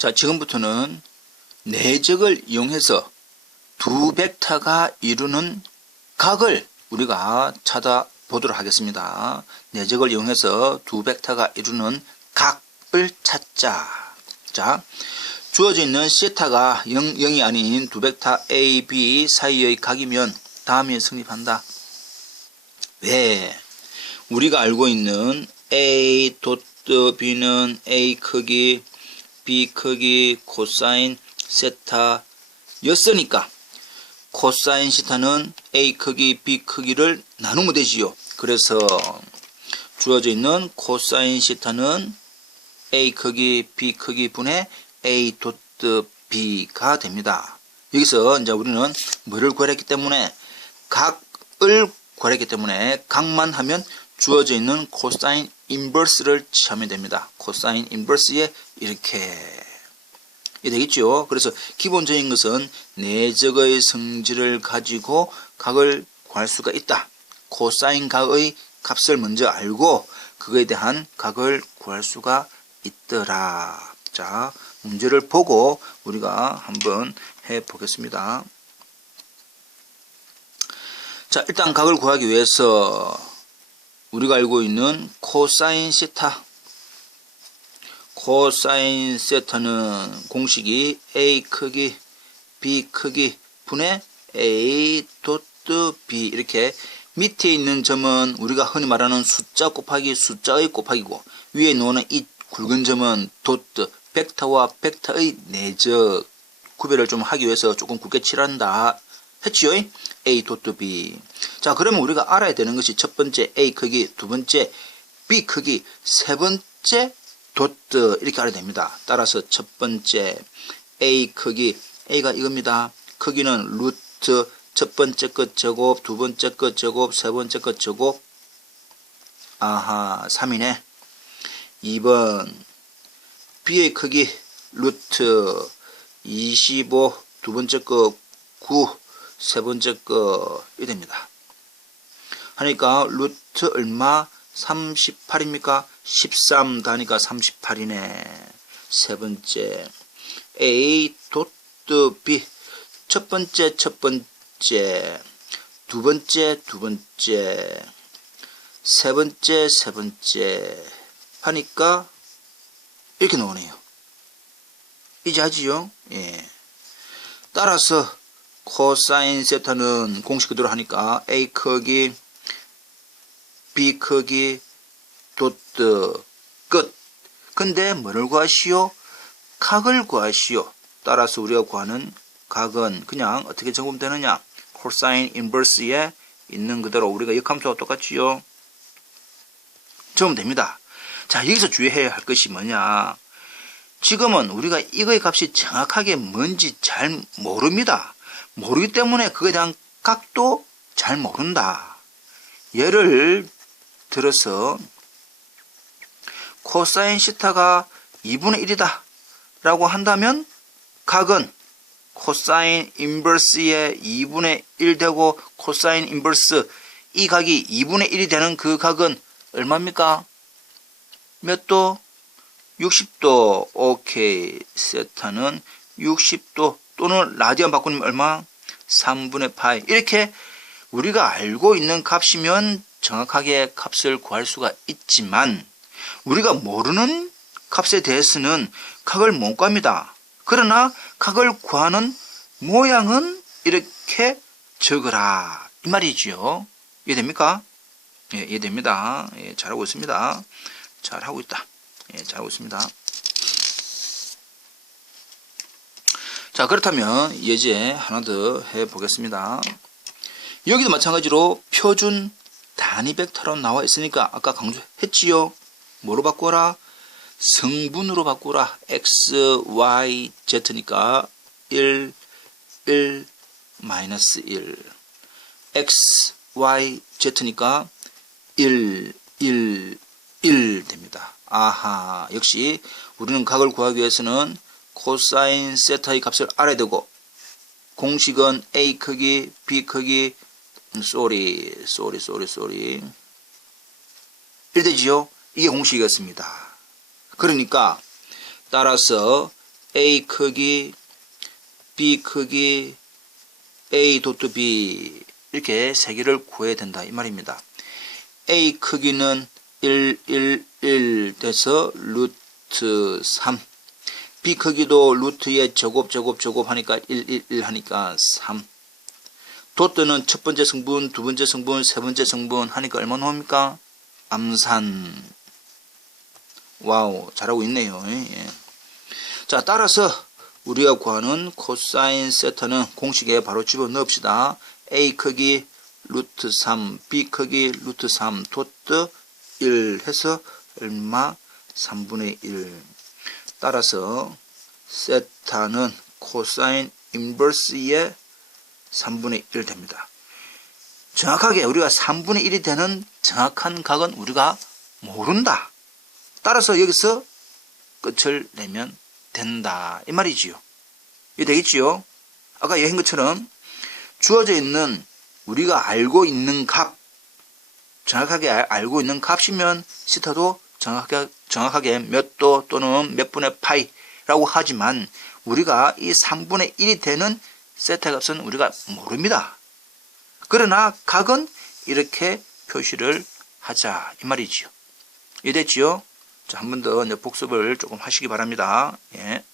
자, 지금부터는 내적을 이용해서 두 벡터가 이루는 각을 우리가 찾아보도록 하겠습니다. 내적을 이용해서 두 벡터가 이루는 각을 찾자. 자, 주어져 있는 세타가 0이 아닌 두 벡터 A, B 사이의 각이면 다음에 성립한다. 왜? 우리가 알고 있는 A 도트 B는 A 크기, B 크기, 코사인 세타 였으니까 코사인 시타는 A 크기, B 크기를 나누면 되지요. 그래서 주어져 있는 코사인 시타는 A 크기, B 크기 분의 A 도트 B가 됩니다. 여기서 이제 우리는 뭐를 구하랬기 때문에 각을 구하랬기 때문에 각만 하면 주어져 있는 코사인 인버스를 취하면 됩니다. 코사인 인버스에 이렇게 되겠죠. 그래서 기본적인 것은 내적의 성질을 가지고 각을 구할 수가 있다. 코사인 각의 값을 먼저 알고 그거에 대한 각을 구할 수가 있더라. 자, 문제를 보고 우리가 한번 해보겠습니다. 자, 일단 각을 구하기 위해서 우리가 알고 있는 코사인 세타, 코사인 세타는 공식이 A 크기, B 크기 분의 A 도트 B. 이렇게 밑에 있는 점은 우리가 흔히 말하는 숫자 곱하기 숫자의 곱하기고, 위에 놓는 이 굵은 점은 도트, 벡터와 벡터의 내적 구별을 좀 하기 위해서 조금 굵게 칠한다 했지요. A 도트 B. 자, 그러면 우리가 알아야 되는 것이 첫 번째 A 크기, 두 번째 B 크기, 세 번째 도트, 이렇게 알아야 됩니다. 따라서 첫 번째 A 크기, A가 이겁니다. 크기는 루트 첫 번째 것 제곱, 두 번째 것 제곱, 세 번째 것 제곱, 3이네. 2번 B의 크기 루트 25, 두 번째 거 9, 세 번째 거 이됩니다. 하니까 루트 얼마? 38입니까? 13 다니까 38이네. 세 번째 A 도트 B, 첫 번째 두 번째 세 번째 하니까 이렇게 나오네요. 이제 하지요? 예. 따라서 코사인 세타는 공식 그대로 하니까 A 크기, B 크기, 도트 끝. 근데 뭐를 구하시오? 각을 구하시오. 따라서 우리가 구하는 각은 그냥 어떻게 적으면 되느냐? 코사인 인버스에 있는 그대로 우리가 역함수와 똑같지요? 적으면 됩니다. 자, 여기서 주의해야 할 것이 뭐냐? 지금은 우리가 이거의 값이 정확하게 뭔지 잘 모릅니다. 모르기 때문에 그거에 대한 각도 잘 모른다. 예를 들어서 코사인 시타가 2분의 1이다 라고 한다면 각은 코사인 인버스에 2분의 1 되고, 코사인 인버스 이 각이 2분의 1이 되는 그 각은 얼마입니까? 몇 도? 60도. 오케이. 세타는 60도 또는 라디안 바꾸면 얼마? 3분의 파이. 이렇게 우리가 알고 있는 값이면 정확하게 값을 구할 수가 있지만, 우리가 모르는 값에 대해서는 각을 못 구합니다. 그러나 각을 구하는 모양은 이렇게 적으라 이 말이지요. 이해됩니까? 예, 이해됩니다. 예, 잘하고 있습니다. 잘하고 있다. 예, 잘하고 있습니다. 자, 그렇다면 예제 하나 더 해보겠습니다. 여기도 마찬가지로 표준 단위 벡터로 나와 있으니까 아까 강조했지요. 뭐로 바꾸어라? 성분으로 바꾸라. x, y, z니까 1, 1, 마이너스 1. x, y, z니까 1, 1, 1 됩니다. 아하, 역시 우리는 각을 구하기 위해서는 코사인 세타의 값을 알아야 되고, 공식은 A 크기, B 크기, 쏘리 1되지요? 이게 공식이었습니다. 그러니까 따라서 A 크기, B 크기, A 도트 B 이렇게 세 개를 구해야 된다 이 말입니다. A 크기는 1, 1, 1 돼서 루트 3. B 크기도 루트의 제곱 하니까 1, 1, 1 하니까 3. 도트는 첫 번째 성분, 두 번째 성분, 세 번째 성분 하니까 얼마 나옵니까? 암산. 와우, 잘하고 있네요. 예. 자, 따라서 우리가 구하는 코사인 세타는 공식에 바로 집어넣읍시다. A 크기 루트 3, B 크기 루트 3, 도트 1 해서 얼마? 3분의 1. 따라서 세타는 코사인 인버스의 3분의 1 됩니다. 정확하게 우리가 3분의 1이 되는 정확한 각은 우리가 모른다. 따라서 여기서 끝을 내면 된다 이 말이지요. 이해 되겠지요? 아까 얘기한 것처럼 주어져 있는 우리가 알고 있는 값, 정확하게 알고 있는 값이면 시타도 정확하게 몇 도 또는 몇 분의 파이라고 하지만 우리가 이 3분의 1이 되는 세타 값은 우리가 모릅니다. 그러나 각은 이렇게 표시를 하자 이 말이지요. 이해됐지요? 자, 한 번 더 복습을 조금 하시기 바랍니다. 예.